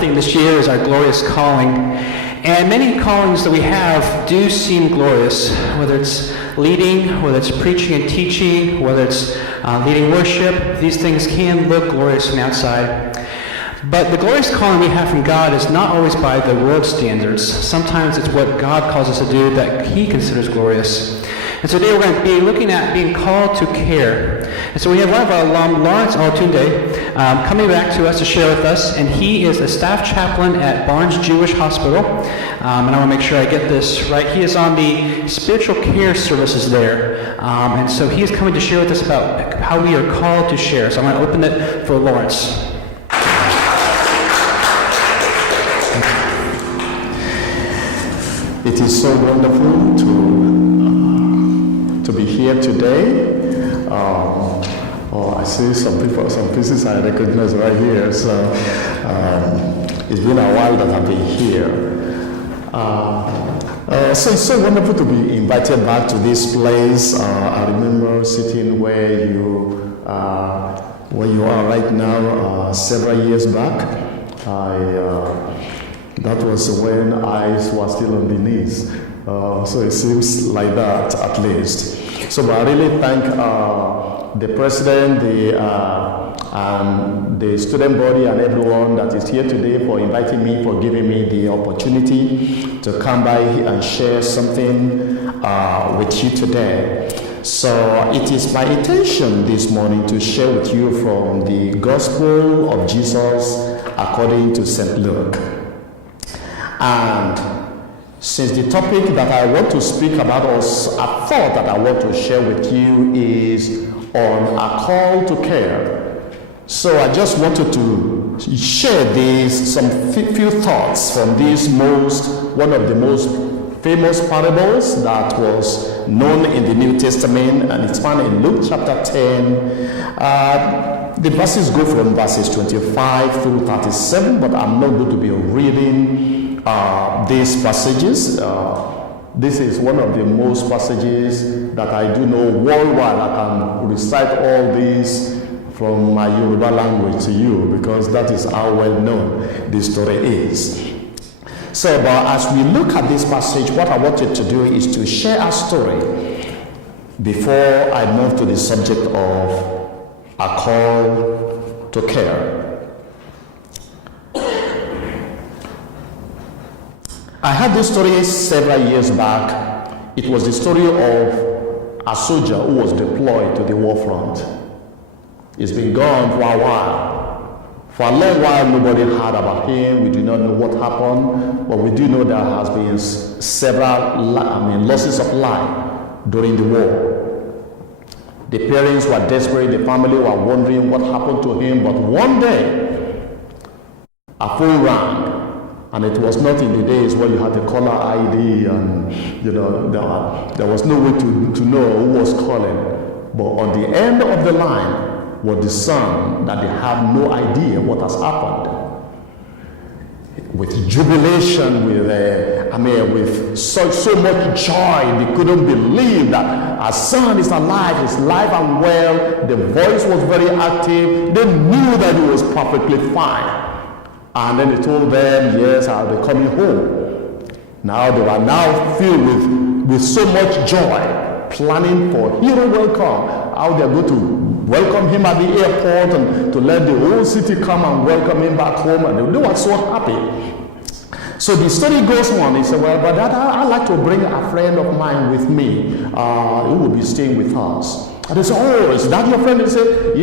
theme this year is our glorious calling. And many callings that we have do seem glorious, whether it's leading, whether it's preaching and teaching, whether it's leading worship. These things can look glorious from the outside. But the glorious calling we have from God is not always by the world standards. Sometimes it's what God calls us to do that he considers glorious. And so today we're going to be looking at being called to care. And so we have one of our alum, Lawrence Alatunde, coming back to us to share with us, and he is a staff chaplain at Barnes Jewish Hospital. And I want to make sure I get this right. He is on the spiritual care services there. And so he is coming to share with us about how we are called to share. So I'm going to open it for Lawrence. It is so wonderful to be here today. I see some people, some faces I recognize right here. So it's been a while that I've been here. So it's so wonderful to be invited back to this place. I remember sitting where you are right now several years back. That was when eyes were still on the knees. So it seems like that at least. So I really thank the president, the student body and everyone that is here today for inviting me, for giving me the opportunity to come by and share something with you today. So it is my intention this morning to share with you from the Gospel of Jesus according to St. Luke. And since the topic that I want to speak about, or a thought that I want to share with you, is on a call to care, so I just wanted to share some few thoughts from one of the most famous parables that was known in the New Testament, and it's found in Luke chapter 10. The verses go from verses 25 through 37, but I'm not going to be reading these passages. This is one of the most passages that I do know worldwide. I can recite all these from my Yoruba language to you because that is how well known this story is. So, but as we look at this passage, what I wanted to do is to share a story before I move to the subject of a call to care. I heard this story several years back. It was the story of a soldier who was deployed to the war front. He's been gone for a while. For a long while, nobody heard about him. We do not know what happened, but we do know there has been several losses of life during the war. The parents were desperate. The family were wondering what happened to him. But one day, a phone rang. And it was not in the days when you had the caller ID and there was no way to know who was calling. But on the end of the line was the son that they have no idea what has happened. With jubilation, with so much joy, they couldn't believe that our son is alive, he's alive and well. The voice was very active. They knew that he was perfectly fine. And then he told them, yes, I'll be coming home. Now they were now filled with so much joy, planning for hero welcome, how they're going to welcome him at the airport and to let the whole city come and welcome him back home. And they were so happy. So the story goes on. He said, well, but I'd like to bring a friend of mine with me. He will be staying with us. And they said, oh, is that your friend? He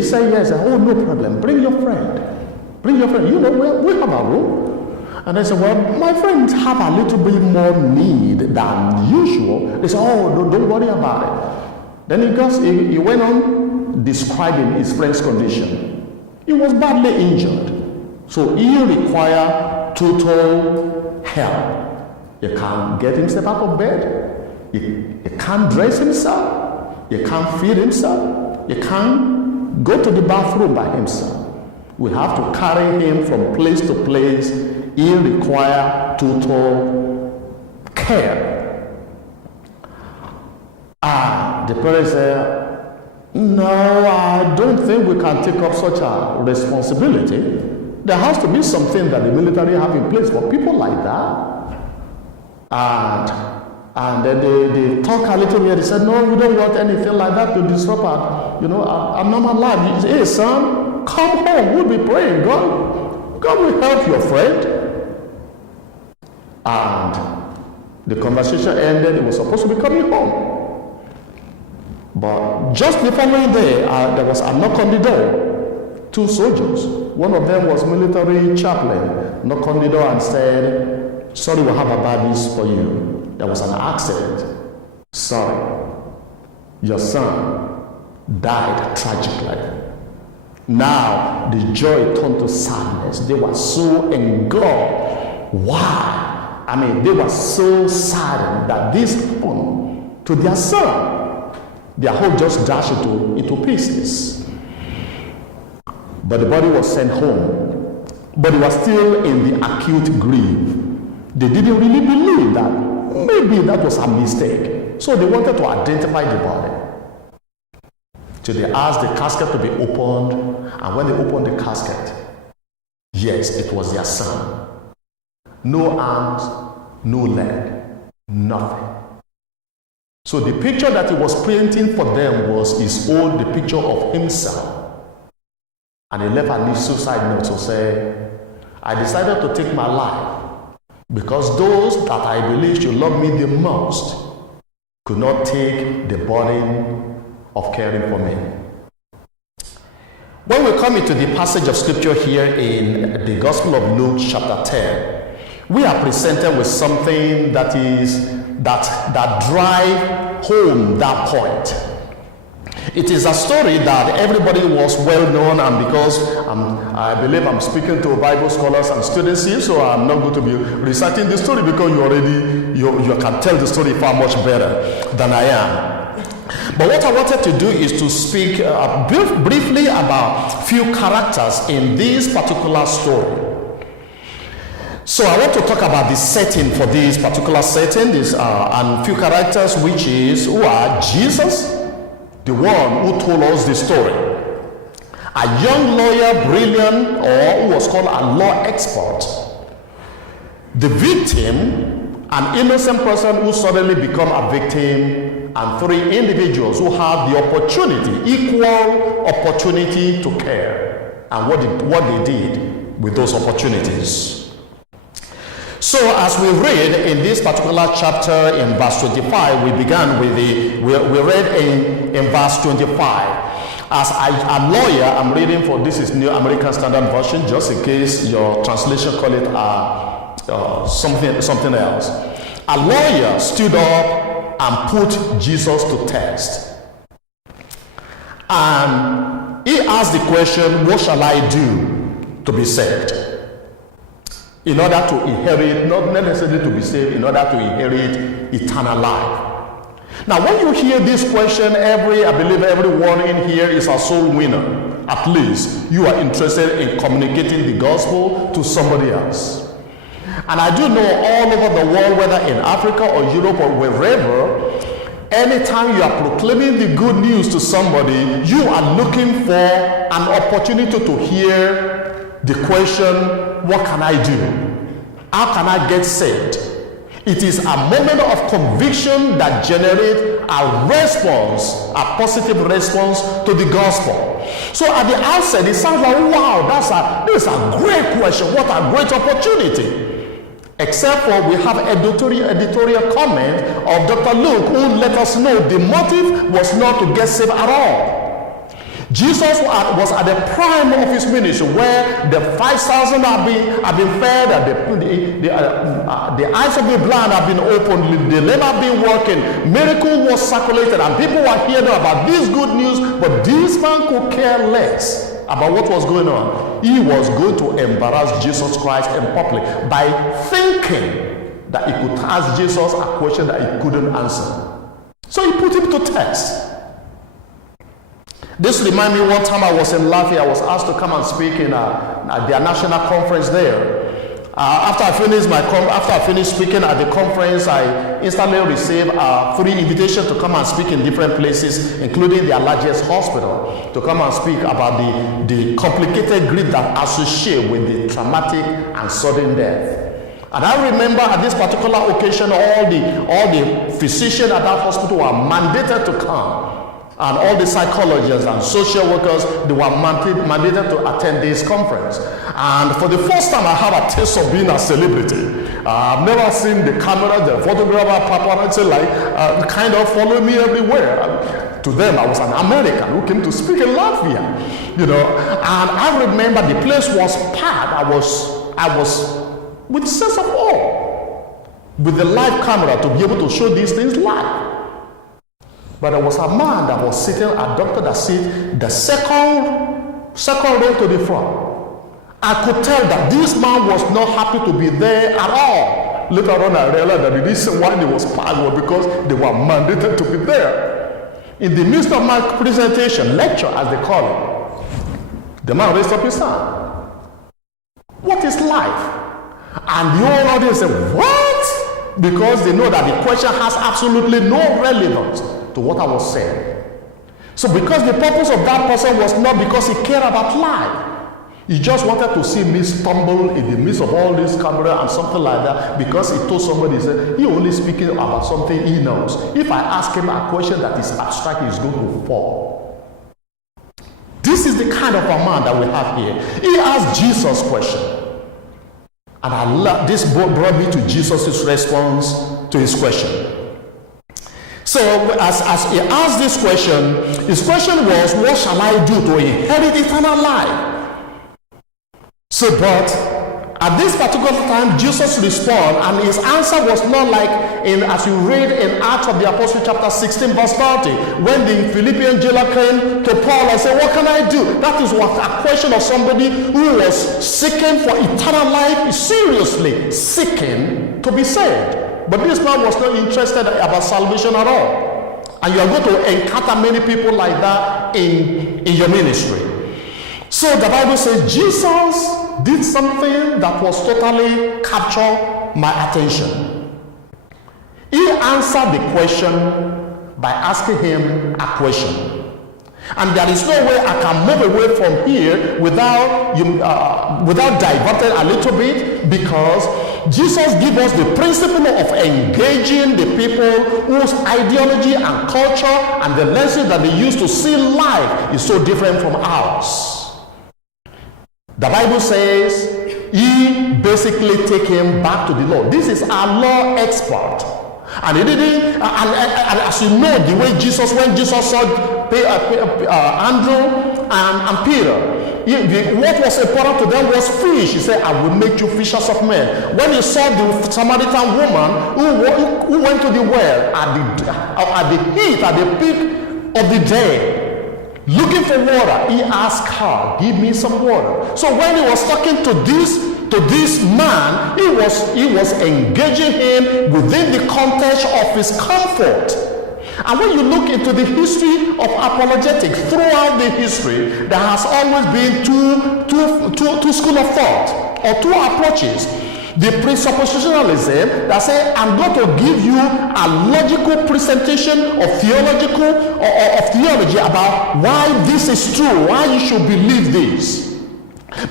said, yes. Oh, no problem. Bring your friend. Bring your friend. We have a room. And I said, well, my friends have a little bit more need than usual. They said, oh, don't worry about it. Then he went on describing his friend's condition. He was badly injured. So he required total help. He can't get himself out of bed. He can't dress himself. He can't feed himself. He can't go to the bathroom by himself. We have to carry him from place to place. He requires total care. The parents said, no, I don't think we can take up such a responsibility. There has to be something that the military have in place for people like that. And then they talk a little bit. They said, no, we don't want anything like that to disrupt our normal life. He said, hey, son, come home. We'll be praying. God will help your friend. And the conversation ended. He was supposed to be coming home. But just the following day, there was a knock on the door. 2 soldiers. One of them was military chaplain. Knocked on the door and said, sorry, we have a bad news for you. There was an accident. Sorry. Your son died tragically. Now the joy turned to sadness. They were so engulfed. Why? I mean, they were so saddened that this happened to their son. Their hope just dashed into pieces. But the body was sent home. But they were still in the acute grief. They didn't really believe that maybe that was a mistake. So they wanted to identify the body. So they asked the casket to be opened, and when they opened the casket, yes, it was their son. No arms, no leg, nothing. So the picture that he was painting for them was the picture of himself. And he left a suicide note to say, I decided to take my life because those that I believe should love me the most could not take the burden of caring for me. When we come into the passage of scripture here in the Gospel of Luke chapter 10, we are presented with something that drive home that point. It is a story that everybody was well known, and because I believe I'm speaking to Bible scholars and students here, so I'm not going to be reciting the story because you can tell the story far much better than I am. But what I wanted to do is to speak briefly about few characters in this particular story. So I want to talk about the setting for this particular setting, and few characters, who are Jesus, the one who told us the story, a young lawyer, brilliant, or who was called a law expert, the victim, an innocent person who suddenly become a victim, and 3 individuals who have the opportunity, equal opportunity to care, and what they did with those opportunities. So as we read in this particular chapter in verse 25, we read in verse 25. As a lawyer, I'm reading this is New American Standard Version, just in case your translation call it something else. A lawyer stood up and put Jesus to test. And he asked the question, what shall I do to be saved? In order to inherit, not necessarily to be saved, in order to inherit eternal life. Now, when you hear this question, I believe everyone in here is a soul winner. At least you are interested in communicating the gospel to somebody else. And I do know all over the world, whether in Africa or Europe or wherever, anytime you are proclaiming the good news to somebody, you are looking for an opportunity to hear the question, what can I do? How can I get saved? It is a moment of conviction that generates a response, a positive response to the gospel. So at the outset, it sounds like, wow, this is a great question. What a great opportunity. Except for we have editorial comment of Dr. Luke, who let us know the motive was not to get saved at all. Jesus was at the prime of his ministry, where the 5,000 have been fed, the eyes of the blind have been opened, the lame have been walking, miracle was circulated, and people were hearing about this good news. But this man could care less about what was going on. He was going to embarrass Jesus Christ in public by thinking that he could ask Jesus a question that he couldn't answer. So he put him to test. This reminds me one time I was in Latvia. I was asked to come and speak in their national conference there. After I finished speaking at the conference, I instantly received a free invitation to come and speak in different places, including their largest hospital, to come and speak about the complicated grief that associate with the traumatic and sudden death. And I remember at this particular occasion, all the physicians at that hospital were mandated to come. And all the psychologists and social workers, they were mandated to attend this conference. And for the first time, I had a taste of being a celebrity. I've never seen the camera, the photographer, paparazzi, kind of follow me everywhere. To them, I was an American who came to speak in Latvia, And I remember the place was packed. I was with a sense of awe, with the live camera to be able to show these things live. But there was a man that was sitting, a doctor that sit the second row to the front. I could tell that this man was not happy to be there at all. Later on, I realized that the reason why he was packed was because they were mandated to be there. In the midst of my presentation, lecture as they call it, the man raised up his hand. What is life? And the whole audience said, what? Because they know that the question has absolutely no relevance to what I was saying. So because the purpose of that person was not because he cared about life, he just wanted to see me stumble in the midst of all this camera and something like that, because he told somebody, he said, he only speaking about something he knows. If I ask him a question that is abstract, he's going to fall. This is the kind of a man that we have here. He asked Jesus question. And I love this brought me to Jesus' response to his question. So as he asked this question, his question was, what shall I do to inherit eternal life? So, but at this particular time, Jesus responded, and his answer was not like as you read in Acts of the Apostle chapter 16 verse 30, when the Philippian jailer came to Paul and said, what can I do? That is what a question of somebody who was seeking for eternal life, seriously seeking to be saved. But this man was not interested about salvation at all. And you are going to encounter many people like that in your ministry. So the Bible says Jesus did something that was totally captured my attention. He answered the question by asking him a question. And there is no way I can move away from here without diverting a little bit, because Jesus gives us the principle of engaging the people whose ideology and culture and the lenses that they use to see life is so different from ours. The Bible says he basically take him back to the law. This is our law expert. And he didn't, and as you know, the way when Jesus saw Andrew and Peter, what was important to them was fish. He said, I will make you fishers of men. When he saw the Samaritan woman who went to the well at the peak of the day, looking for water, he asked her, give me some water. So when he was talking to this man, he was engaging him within the context of his comfort. And when you look into the history of apologetics, throughout the history, there has always been two schools of thought, or two approaches. The presuppositionalism that says, I'm going to give you a logical presentation of theology about why this is true, why you should believe this.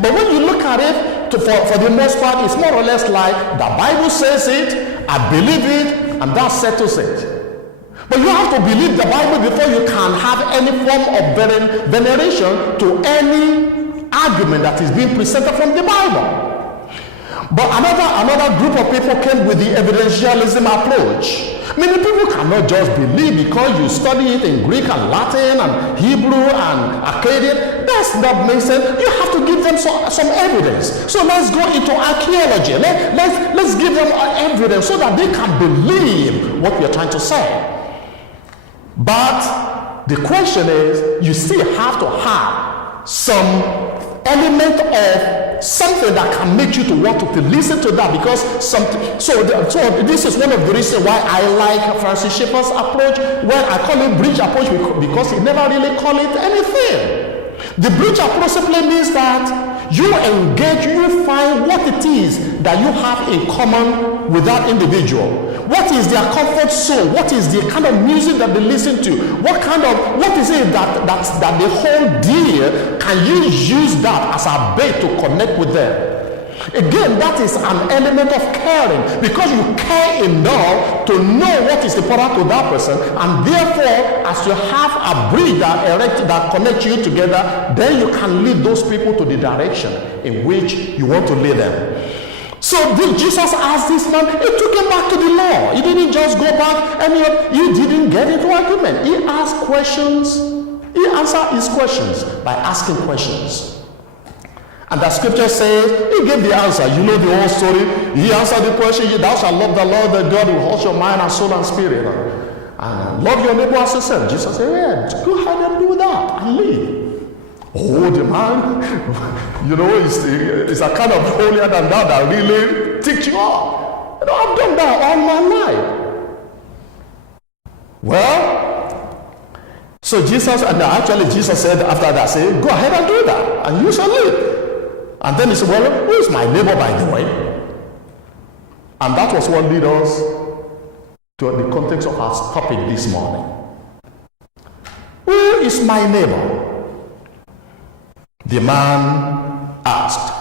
But when you look at it, for the most part, it's more or less like the Bible says it, I believe it, and that settles it. But you have to believe the Bible before you can have any form of veneration to any argument that is being presented from the Bible. But another group of people came with the evidentialism approach. Many people cannot just believe because you study it in Greek and Latin and Hebrew and Akkadian. That's not make sense. You have to give them some evidence. So let's go into archaeology. Let's give them evidence so that they can believe what we are trying to say. But the question is, you still have to have some element of something that can make you to want to listen to that, because something. So this is one of the reasons why I like Francis Schaeffer's approach, when I call it bridge approach, because he never really call it anything. The bridge approach simply means that you engage, you find what it is that you have in common with that individual. What is their comfort zone? What is the kind of music that they listen to? What is it that they hold dear? Can you use that as a bait to connect with them? Again, that is an element of caring, because you care enough to know what is important to that person, and therefore, as you have a bridge that connects you together, then you can lead those people to the direction in which you want to lead them. So Jesus asked this man, he took him back to the law. He didn't just go back and he didn't get into argument. He asked questions. He answered his questions by asking questions. And the scripture says, he gave the answer. You know the whole story. He answered the question, thou shalt love the Lord thy God with all your mind and soul and spirit. And love your neighbor as yourself. Jesus said, yeah, go ahead and do that and live. Oh, the man, it's a kind of holier than that really ticks you off. I've done that all my life. Well, so Jesus said after that, say, go ahead and do that, and you shall live. And then he said, well, who is my neighbor, by the way? And that was what led us to the context of our topic this morning. Who is my neighbor? The man asked.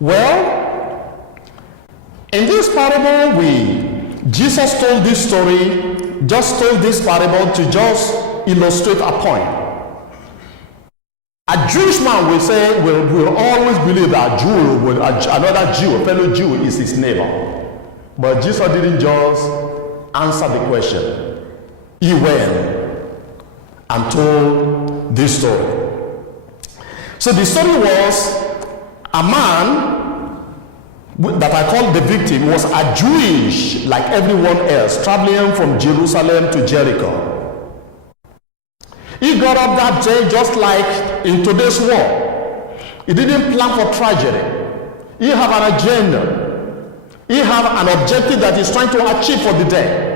Well, in this parable, Jesus told this story, just told this parable to just illustrate a point. A Jewish man will always believe that another Jew, a fellow Jew, is his neighbor. But Jesus didn't just answer the question. He went and told this story. So the story was a man that I call the victim was a Jewish, like everyone else, traveling from Jerusalem to Jericho. He got up that day just like in today's world. He didn't plan for tragedy. He have an agenda. He have an objective that he's trying to achieve for the day.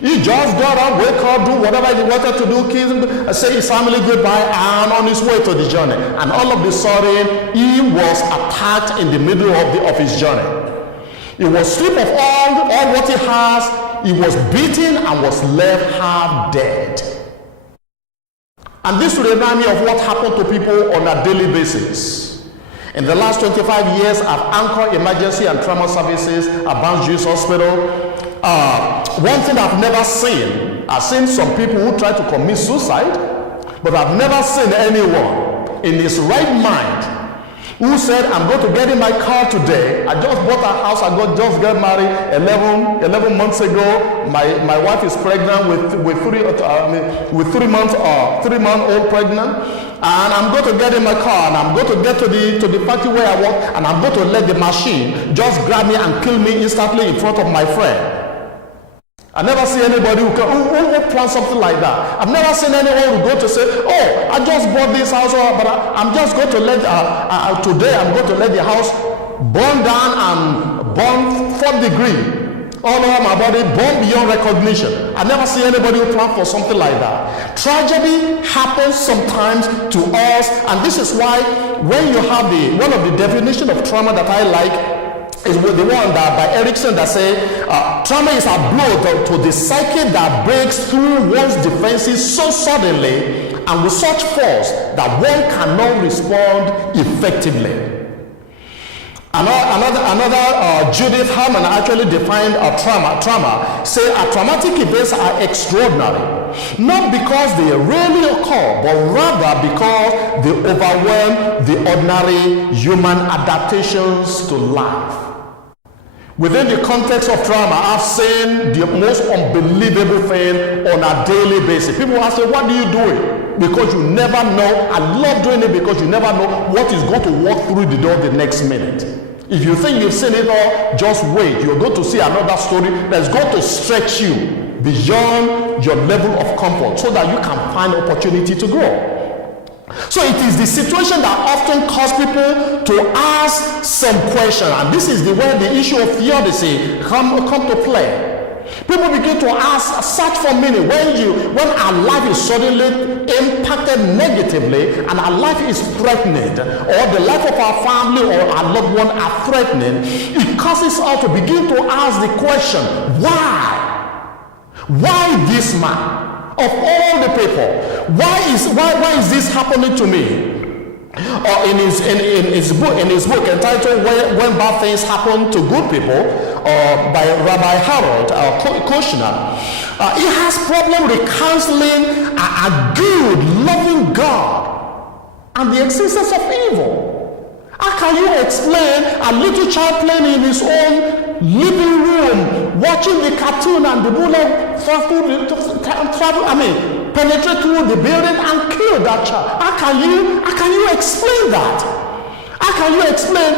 He just got up, wake up, do whatever he wanted to do, kiss him, say his family goodbye, and on his way to the journey. And all of a sudden, he was attacked in the middle of his journey. He was stripped of all what he has. He was beaten and was left half dead. And this will remind me of what happened to people on a daily basis. In the last 25 years, I've anchored emergency and trauma services at Barnes Jewish Hospital. One thing I've never seen, I've seen some people who try to commit suicide, but I've never seen anyone in his right mind who said, I'm going to get in my car today. I just bought a house. Just got married 11 months ago. My wife is pregnant with 3-month-old pregnant. And I'm going to get in my car and I'm going to get to the party where I work, and I'm going to let the machine just grab me and kill me instantly in front of my friend. I never see anybody who plan something like that. I've never seen anyone who go to say, oh, I just bought this house, but I'm just going to let, today I'm going to let the house burn down and burn 4th degree all over my body, burn beyond recognition. I never see anybody who plan for something like that. Tragedy happens sometimes to us, and this is why when you have one of the definition of trauma that I like, is the one that by Erickson that say trauma is a blow to the psyche that breaks through one's defenses so suddenly and with such force that one cannot respond effectively. Another Judith Harman actually defined trauma. Say traumatic events are extraordinary, not because they really occur, but rather because they overwhelm the ordinary human adaptations to life. Within the context of trauma, I've seen the most unbelievable thing on a daily basis. People ask me, what do you do it? Because you never know. I love doing it because you never know what is going to walk through the door the next minute. If you think you've seen it all, just wait. You're going to see another story that's going to stretch you beyond your level of comfort so that you can find opportunity to grow. So it is the situation that often cause people to ask some question, and this is where the issue of theodicy come to play. People begin to search for meaning. When our life is suddenly impacted negatively and our life is threatened, or the life of our family or our loved one are threatening, it causes us to begin to ask the question, why? Why this man? Of all the people, why is this happening to me? In his book entitled "When Bad Things Happen to Good People," by Rabbi Harold Kushner, he has problem reconciling a good, loving God and the existence of evil. How can you explain a little child playing in his own living room, watching the cartoon and the bullet penetrate through the building and kill that child? How can you explain that? How can you explain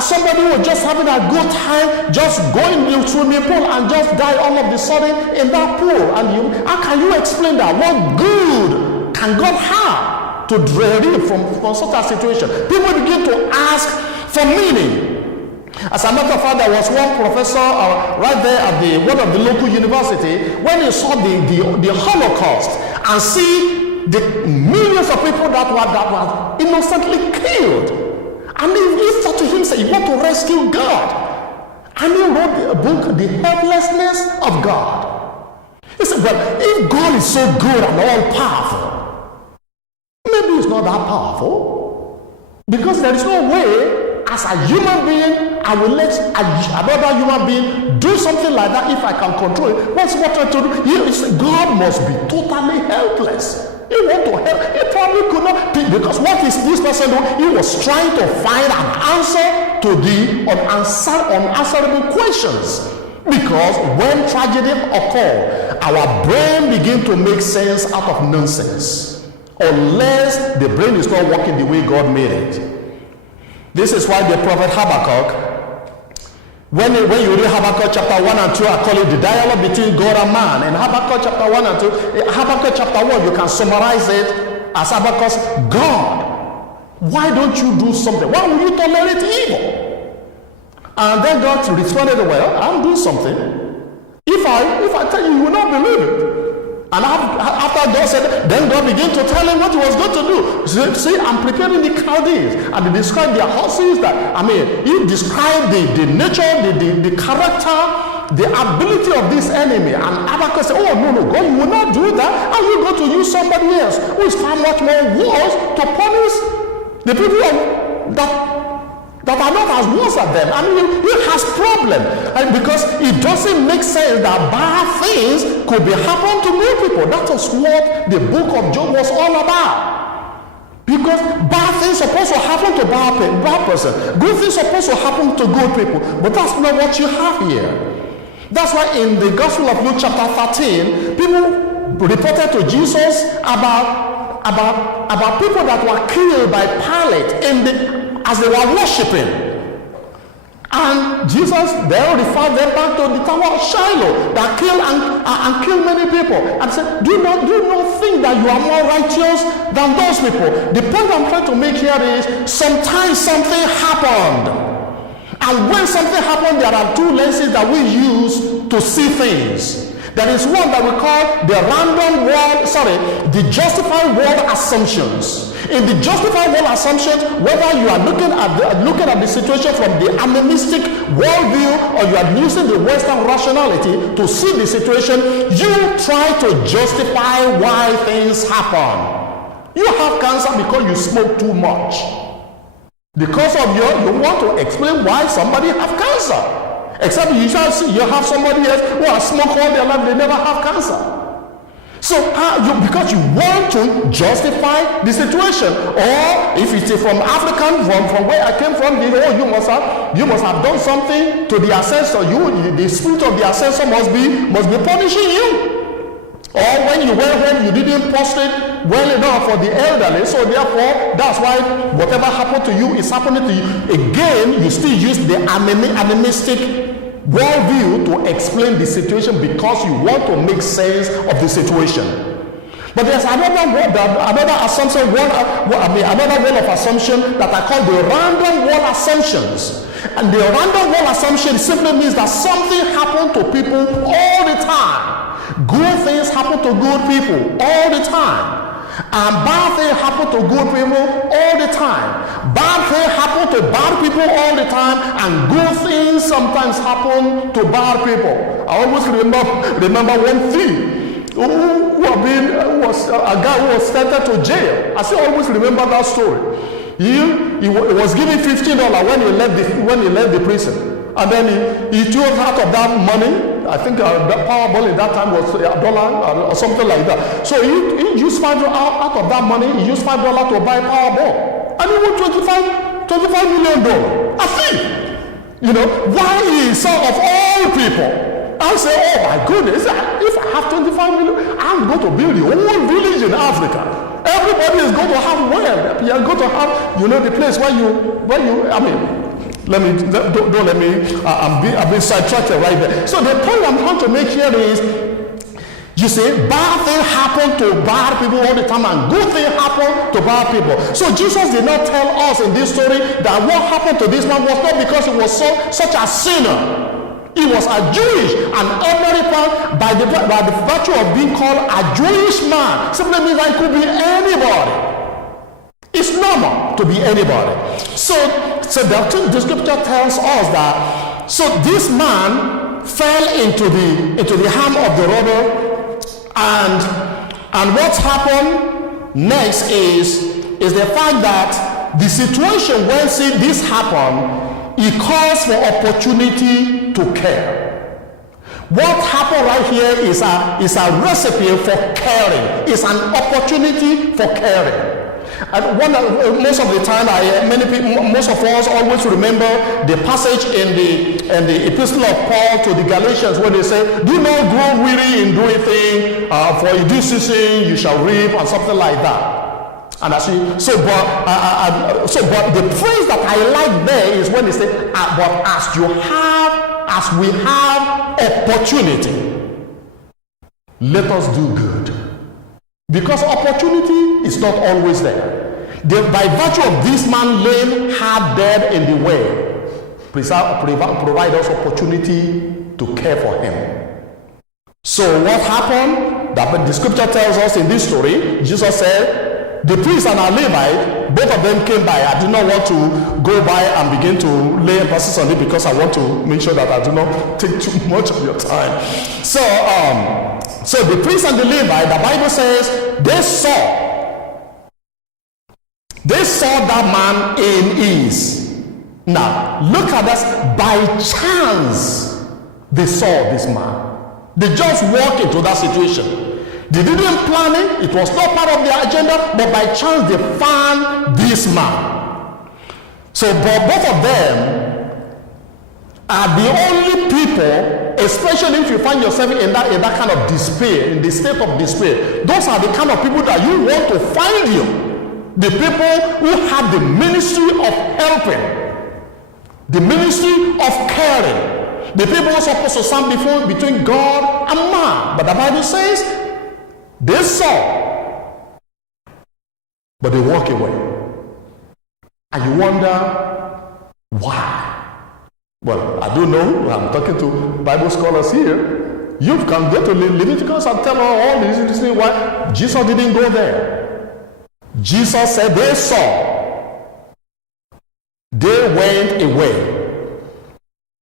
somebody who was just having a good time, just going in the swimming pool and just die all of a sudden in that pool? And how can you explain that? What good can God have to relieve from such a situation? People begin to ask for meaning. As a matter of fact, there was one professor right there at one of the local university, when he saw the Holocaust and see the millions of people that were innocently killed. And he thought to himself, he want to rescue God. And he wrote a book, The Helplessness of God. He said, well, if God is so good and all powerful, maybe he's not that powerful. Because there is no way, as a human being, I will let another human being do something like that if I can control it. What's what I to do? God must be totally helpless. He want to help. He probably could not, because what is this person doing? He was trying to find an answer to the unanswerable questions. Because when tragedy occurs, our brain begins to make sense out of nonsense, unless the brain is not working the way God made it. This is why the prophet Habakkuk, when you read Habakkuk chapter 1 and 2, I call it the dialogue between God and man. In Habakkuk chapter 1 and 2, Habakkuk chapter 1, you can summarize it as Habakkuk's, God, why don't you do something? Why will you tolerate evil? And then God responded, well, I'm doing something. If I tell you, you will not believe it. And after God said, then God began to tell him what he was going to do. See, I'm preparing the Chaldees. And he described their horses he described the nature, the character, the ability of this enemy. And Habakkuk said, oh, no, God, you will not do that. And you're going to use somebody else who is far much more worse to punish the people that are not as worse as them. He has problem. And because it doesn't make sense that bad things could be happening to good people. That is what the book of Job was all about. Because bad things supposed to happen to bad person. Good things supposed to happen to good people. But that's not what you have here. That's why in the Gospel of Luke chapter 13, people reported to Jesus about people that were killed by Pilate as they were worshiping. And Jesus then referred them back to the tower of Shiloh that killed many people. And said, do not think that you are more righteous than those people. The point I'm trying to make here is, sometimes something happened. And when something happened, there are two lenses that we use to see things. There is one that we call the justified world assumptions. In the justified world assumptions, whether you are looking at the situation from the animistic worldview or you are using the Western rationality to see the situation, you try to justify why things happen. You have cancer because you smoke too much. Because of you want to explain why somebody have cancer. Except you have somebody else who has smoked all their life, they never have cancer. So because you want to justify the situation, or if it's from African, from where I came from, you must have done something to the ancestor. The spirit of the ancestor must be punishing you. Or when you went home, you didn't prostrate well enough for the elderly, so therefore that's why whatever happened to you is happening to you. Again, you still use the animistic worldview to explain the situation because you want to make sense of the situation. But there's another assumption, another wall of assumption that I call the random wall assumptions. And the random wall assumption simply means that something happened to people all the time. Good things happen to good people all the time. And bad things happen to good people all the time. Bad things happen to bad people all the time, and good things sometimes happen to bad people. I always remember one thing. Was a guy who was sentenced to jail. I still always remember that story. He was given $15 when he left the prison, and then he took out of that money. I think the Powerball in that time was $1 or something like that. So he used $5 out of that money. He used $5 to buy Powerball, and he won $25 million. A thief. Why he son of all people? I say, oh my goodness, if I have 25 million, I'm going to build a whole village in Africa. Everybody is going to have wealth. You are going to have, the place where you, don't let me, I'm being sidetracked right there. So the point I'm trying to make here is, you see, bad things happen to bad people all the time, and good things happen to bad people. So Jesus did not tell us in this story that what happened to this man was not because he was such a sinner. He was a Jewish, an ordinary man. By the virtue of being called a Jewish man, simply means that it could be anybody. It's normal to be anybody. So the scripture tells us that. So this man fell into the hand of the robber, and what's happened next is the fact that the situation when this happened, it calls for opportunity to care. What happened right here is a recipe for caring. It's an opportunity for caring. And most of the time, most of us always remember the passage in the epistle of Paul to the Galatians when they say, "Do not grow weary in doing things, for in due season you shall reap," and something like that. And but the phrase that I like there is when they say, "But as we have opportunity, let us do good." Because opportunity is not always there. By virtue of this man laying hard dead in the way, provide us opportunity to care for him. So what happened? The scripture tells us in this story, Jesus said, the priest and a Levite, both of them came by. I do not want to go by and begin to lay emphasis on it because I want to make sure that I do not take too much of your time. So the priest and the Levite, the Bible says, they saw that man in ease. Now, look at this. By chance, they saw this man. They just walked into that situation. They didn't plan it. It was not part of their agenda, but by chance they found this man. So both of them are the only people, especially if you find yourself in that kind of despair, in the state of despair. Those are the kind of people that you want to find you. The people who have the ministry of helping, the ministry of caring, the people who are supposed to stand between God and man. But the Bible says, they saw, but they walk away. And you wonder, why? Well, I don't know. I'm talking to Bible scholars here. You can go to Leviticus and tell all these reasons why Jesus didn't go there. Jesus said they saw. They went away.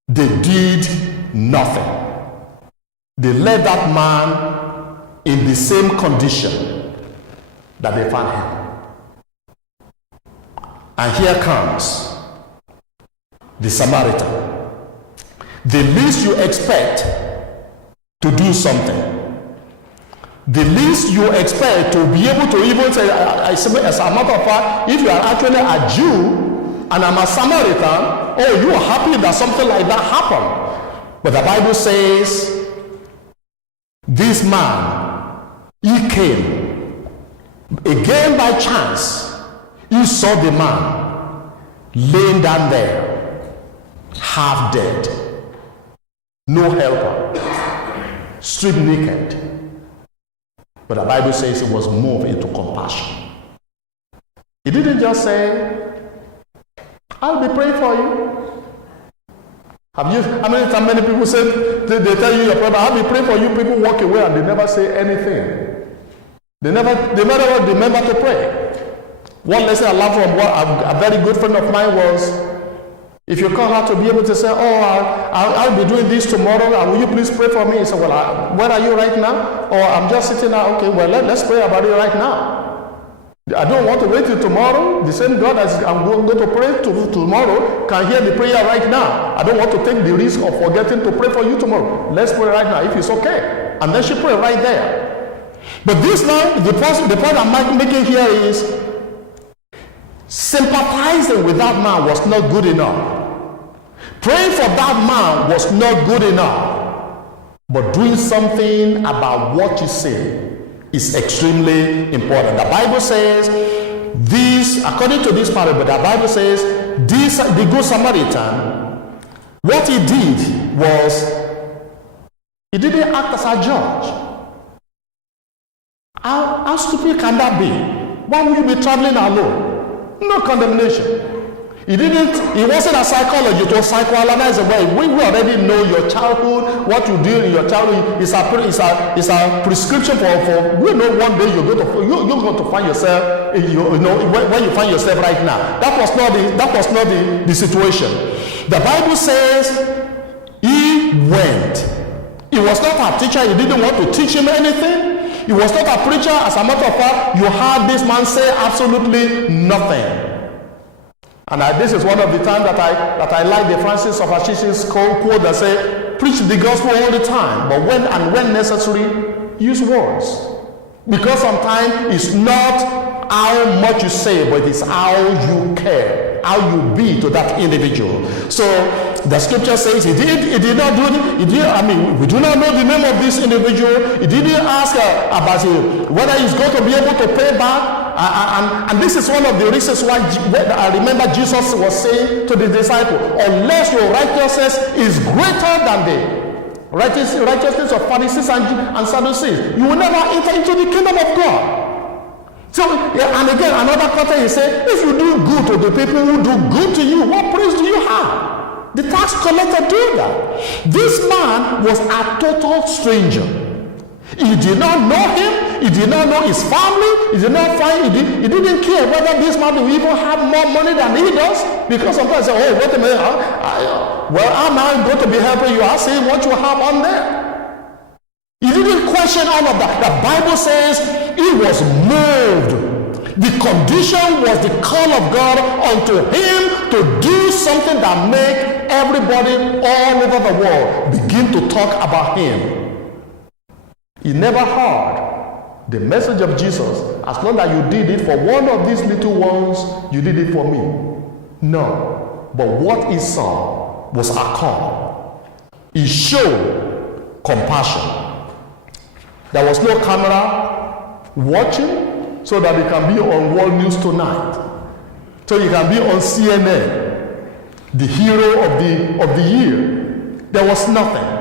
They did nothing. They left that man in the same condition that they found him. And here comes the Samaritan. The least you expect to do something. The least you expect to be able to even say, as a matter of fact, if you are actually a Jew and I'm a Samaritan, oh, you are happy that something like that happened. But the Bible says, this man, he came again by chance. He saw the man laying down there, half dead, no helper, stripped naked. But the Bible says he was moved into compassion. He didn't just say, "I'll be praying for you." Many people say, they tell you your problem, I'll be praying for you, people walk away and they never say anything. They never remember to pray. One lesson I learned from a very good friend of mine was, if you call her to be able to say, I'll be doing this tomorrow, and will you please pray for me? He said, well, where are you right now? Or I'm just sitting now. Okay, well, let's pray about it right now. I don't want to wait till tomorrow. The same God as I'm going to pray to tomorrow can hear the prayer right now. I don't want to take the risk of forgetting to pray for you tomorrow. Let's pray right now if it's okay. And then she prayed right there. But this now, the point I'm making here is, sympathizing with that man was not good enough. Praying for that man was not good enough. But doing something about what you say is extremely important. The Bible says this, according to this parable, the Bible says the Good Samaritan, what he did was, he didn't act as a judge. How stupid can that be? Why would you be traveling alone? No condemnation. He wasn't a psychologist to psychoanalyze the way. We already know your childhood, what you did in your childhood is a prescription for we know one day you're going to find yourself, when you find yourself right now. That was not the situation. The Bible says he went. He was not a teacher, he didn't want to teach him anything. He was not a preacher. As a matter of fact, you heard this man say absolutely nothing. And this is one of the times that I like the Francis of Assisi's quote that say, preach the gospel all the time, but when necessary, use words. Because sometimes it's not how much you say, but it's how you care, how you be to that individual. So the scripture says he did not do it. We do not know the name of this individual. He didn't ask about whether he's going to be able to pay back. And this is one of the reasons why I remember Jesus was saying to the disciple, unless your righteousness is greater than the righteousness of Pharisees and Sadducees, you will never enter into the kingdom of God. So, and again, another context, he said, if you do good to the people who do good to you, what praise do you have? The tax collector did that. This man was a total stranger. He did not know him. He did not know his family. He didn't care whether this man will even have more money than he does. Because sometimes I say, oh, wait a minute. How am I going to be helping you? I say what you have on there. He didn't question all of that. The Bible says he was moved. The condition was the call of God unto him to do something that make everybody all over the world begin to talk about him. He never heard the message of Jesus. As long as you did it for one of these little ones, you did it for me. No. But what he saw was a call. He showed compassion. There was no camera watching so that it can be on World News Tonight. So you can be on CNN, the hero of the year. There was nothing.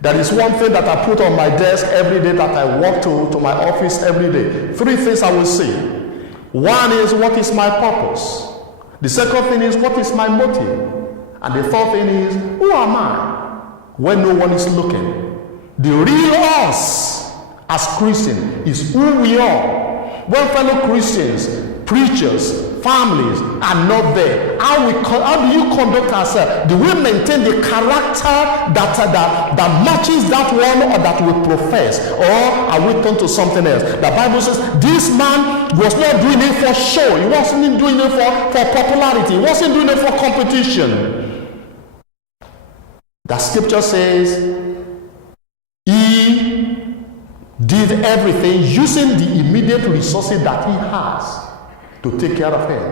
That is one thing that I put on my desk every day that I walk to my office every day. 3 things I will see. One is, what is my purpose? The second thing is, what is my motive? And the third thing is, who am I when no one is looking? The real us as Christians is who we are. When fellow Christians, preachers, families are not there, how do you conduct ourselves? Do we maintain the character that matches that one or that we profess? Or are we turned to something else? The Bible says this man was not doing it for show. He wasn't doing it for popularity. He wasn't doing it for competition. The scripture says he did everything using the immediate resources that he has to take care of him.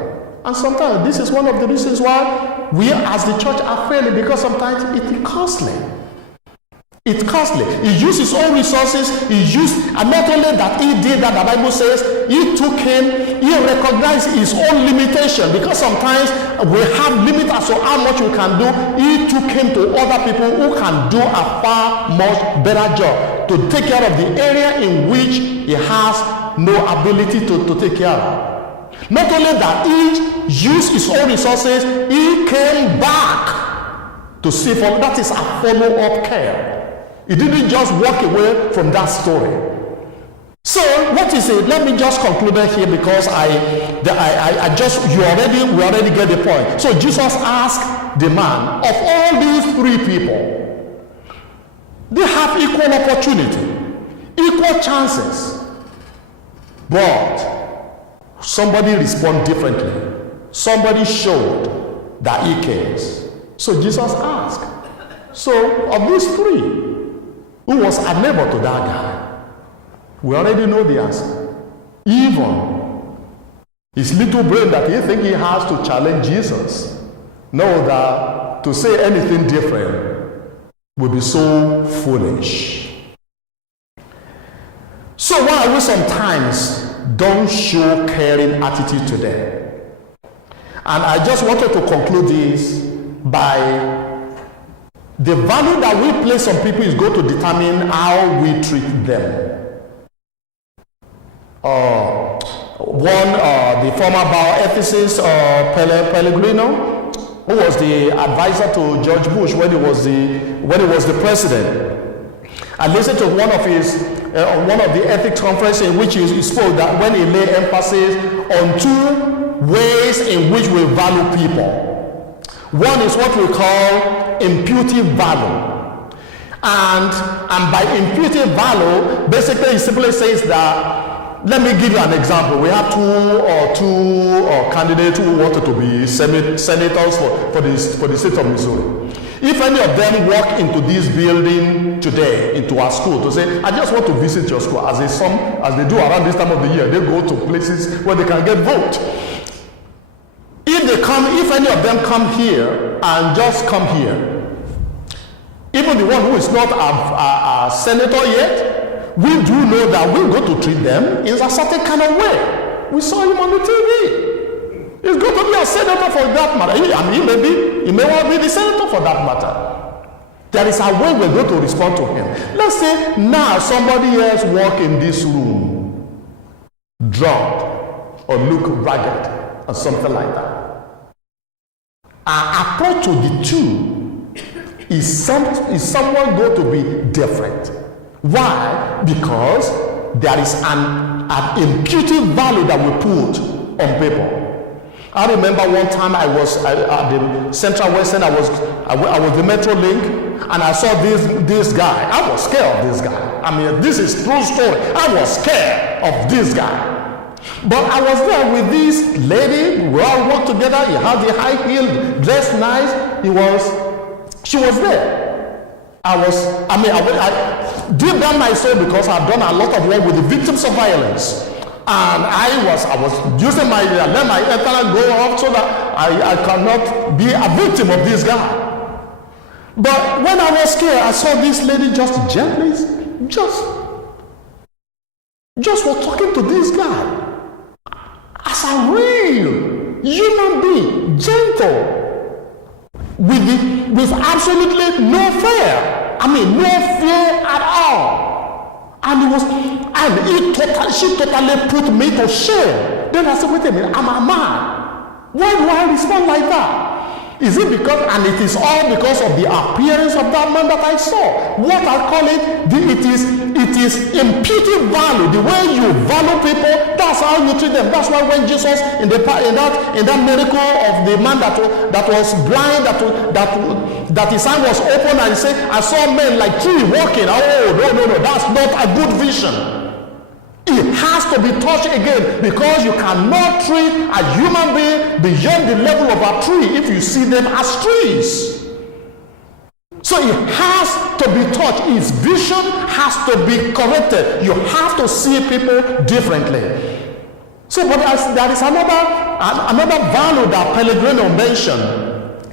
And sometimes this is one of the reasons why we as the church are failing, because sometimes it is costly. It's costly. He used his own resources. And not only that he did that, the Bible says he recognized his own limitation, because sometimes we have limits as to how much we can do. He took him to other people who can do a far much better job to take care of the area in which he has no ability to take care of. Not only that, he used his own resources, he came back to see for that is a follow-up care. He didn't just walk away from that story. So what is it? Let me just conclude it here because we already get the point. So Jesus asked the man, of all these three people, they have equal opportunity, equal chances, but somebody responded differently. Somebody showed that he cares. So Jesus asked, so of these three, who was a neighbor to that guy? We already know the answer. Even his little brain that he thinks he has to challenge Jesus, know that to say anything different will be so foolish. So why we sometimes don't show caring attitude to them? And I just wanted to conclude this by the value that we place on people is going to determine how we treat them. The former bioethicist Pellegrino, who was the advisor to George Bush when he was the president, I listened to one of the ethics conferences in which he spoke that when he laid emphasis on two ways in which we value people. One is what we call imputed value. And by imputed value, basically it simply says that, let me give you an example. We have two candidates who wanted to be senators for the state of Missouri. If any of them walk into this building today, into our school, to say, I just want to visit your school, as they do around this time of the year, they go to places where they can get vote. If any of them come here and just come here, even the one who is not a senator yet, we do know that we're going to treat them in a certain kind of way. We saw him on the TV. He's going to be a senator for that matter. He may well be the senator for that matter. There is a way we're going to respond to him. Let's say now somebody else walk in this room, drunk or look ragged or something like that. Our approach to the two is someone going to be different. Why? Because there is an imputed value that we put on people. I remember one time I was at the Central Western, I was the Metro Link, and I saw this guy. I was scared of this guy. I mean, this is true story. I was scared of this guy. But I was there with this lady. We all worked together. He had the high heel, dressed nice. She was there. I deep down my soul, because I've done a lot of work with the victims of violence, and I was using let my antenna go off so that I cannot be a victim of this guy. But when I was scared, I saw this lady just gently, just was talking to this guy as a real human being, gentle, with absolutely no fear. No fear at all. She totally put me to shame. Then I said, wait a minute, I'm a man. Why do I respond like that? Is it because, and it is all because of the appearance of that man that I saw. What I call it is imputed value. The way you value people, that's how you treat them. That's why when Jesus in that miracle of the man that was blind, that his eye was open, and he said, I saw men like tree walking. Oh no, that's not a good vision. It has to be touched again, because you cannot treat a human being beyond the level of a tree if you see them as trees. So it has to be touched. Its vision has to be corrected. You have to see people differently. So, but there is another value that Pellegrino mentioned,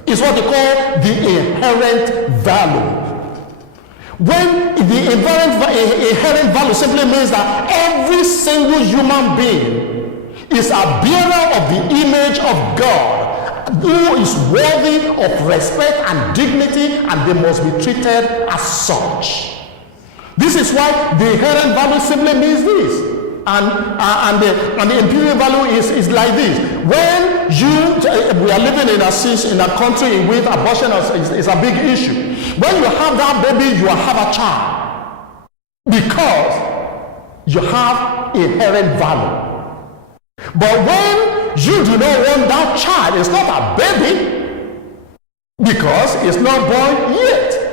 is what they call the inherent value. When the inherent value simply means that every single human being is a bearer of the image of God, who is worthy of respect and dignity, and they must be treated as such. This is why the inherent value simply means this. And the imputed value is like this. When we are living in a country in which abortion is a big issue. When you have that baby, you have a child because you have inherent value. But when you do not want that child, it's not a baby because it's not born yet.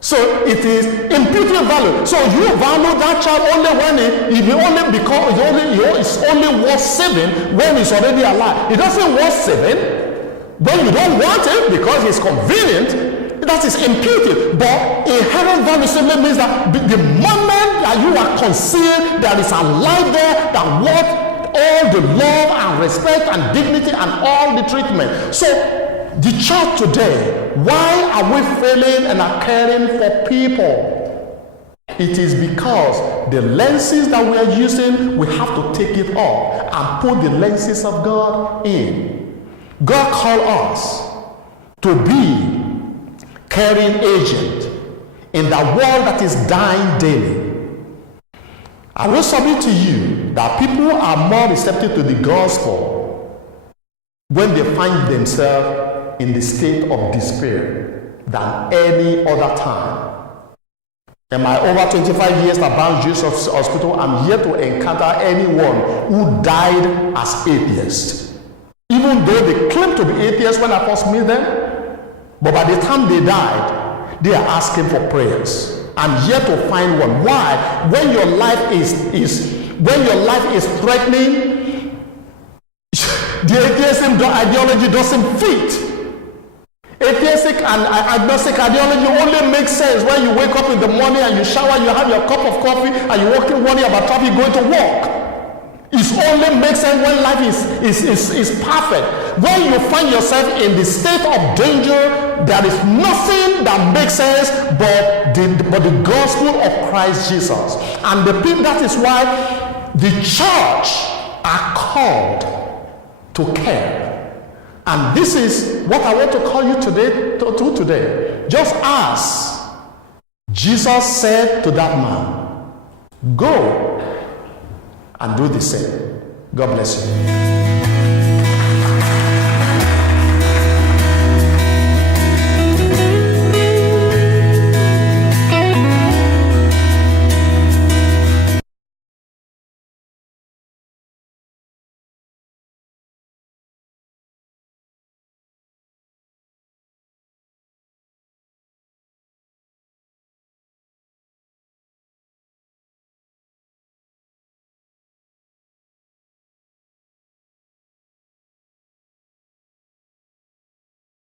So it is imputed value. So you value that child only when it's only worth saving when it's already alive. It doesn't worth saving when you don't want it because it's convenient. That is imputed. But inherent value simply means that the moment that you are conceived, there is a life there that worth all the love and respect and dignity and all the treatment. So the church today, why are we failing and are caring for people? It is because the lenses that we are using, we have to take it off and put the lenses of God in. God called us to be caring agent in the world that is dying daily. I will submit to you that people are more receptive to the gospel when they find themselves in the state of despair than any other time. In my over 25 years at Barnes Jesus Hospital, I'm yet to encounter anyone who died as atheist. Even though they claim to be atheists when I first meet them, but by the time they died, they are asking for prayers. I'm yet to find one. Why? When your life is threatening, the atheism ideology doesn't fit. Atheistic and agnostic ideology only makes sense when you wake up in the morning and you shower, you have your cup of coffee, and you're walking worrying about traffic going to work. It only makes sense when life is perfect. When you find yourself in the state of danger, there is nothing that makes sense but the gospel of Christ Jesus. And that is why the church are called to care. And this is what I want to call you today. Just as Jesus said to that man, go and do the same. God bless you.